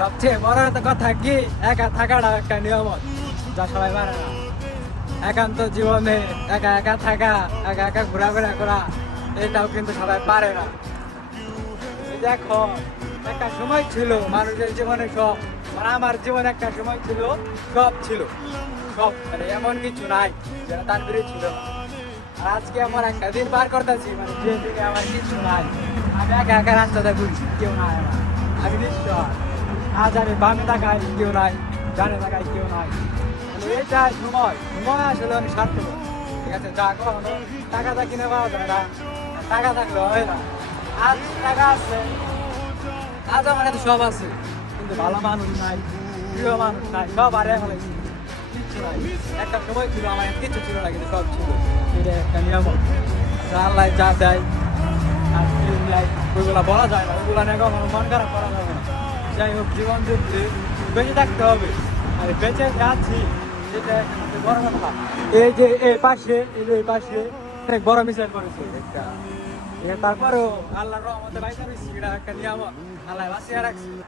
সবচেয়ে বড় একটা কথা কি, একা থাকাটা একটা নিয়ামত, যা সবাই পারে না। একান্ত জীবনে একা একা থাকা, একা একা ঘোরাফেরা করা, এটাও কিন্তু সবাই পারে না। এই দেখো, একটা সময় ছিল মানুষের জীবনে সব, মানে আমার জীবনে একটা সময় ছিল সব ছিল, সব মানে এমন কিছু নাই যেটা তার ফিরে ছিল না। আর আজকে এমন একটা দিন পার করতেছি, মানে যে দিনে আমার কিছু নাই। আমি একা একা রাস্তাতে ঘুরছি, কেউ নাই আমার, আমি নিশ্চয়। আজ আমি বামে তাকাই, কেউ নাই, ডানে তাকাই, কেউ নাই। মানে এটা সময়, সময় আসলে অনেক স্বার্থপর। ঠিক আছে, যা কখনো টাকা দা কিনে পাওয়া যায় না, টাকা থাকলে হয় না। আজ টাকা আছে, আজ আমার কাছে সব আছে, কিন্তু ভালো মানুষ নাই, প্রিয় মানুষ নাই, সব হারিয়ে ফেলেছি, কিচ্ছু নাই। একটা সময় ছিল আমার কিচ্ছু ছিল না, কিন্তু সব ছিল। এটা একটা নিয়ামত, যা আল্লাহ যা দেয় আর কি দেয়, ওইগুলা বলা যায় না, ওইগুলা নিয়ে কখনো মন খারাপ করা যাবে না। যাই হোক, জীবন যুদ্ধে বেঁচে থাকতে হবে, আর বেঁচে যাচ্ছি, সেটা একটা বড় কথা। এই যে এই পাশে, এই পাশে অনেক বড় মিসাইল করেছে একটা, তারপরেও আল্লাহর রহমতে বাইসা রয়েছি, এটা একটা নিয়ামত, আল্লাহ বাঁচিয়ে রাখছি।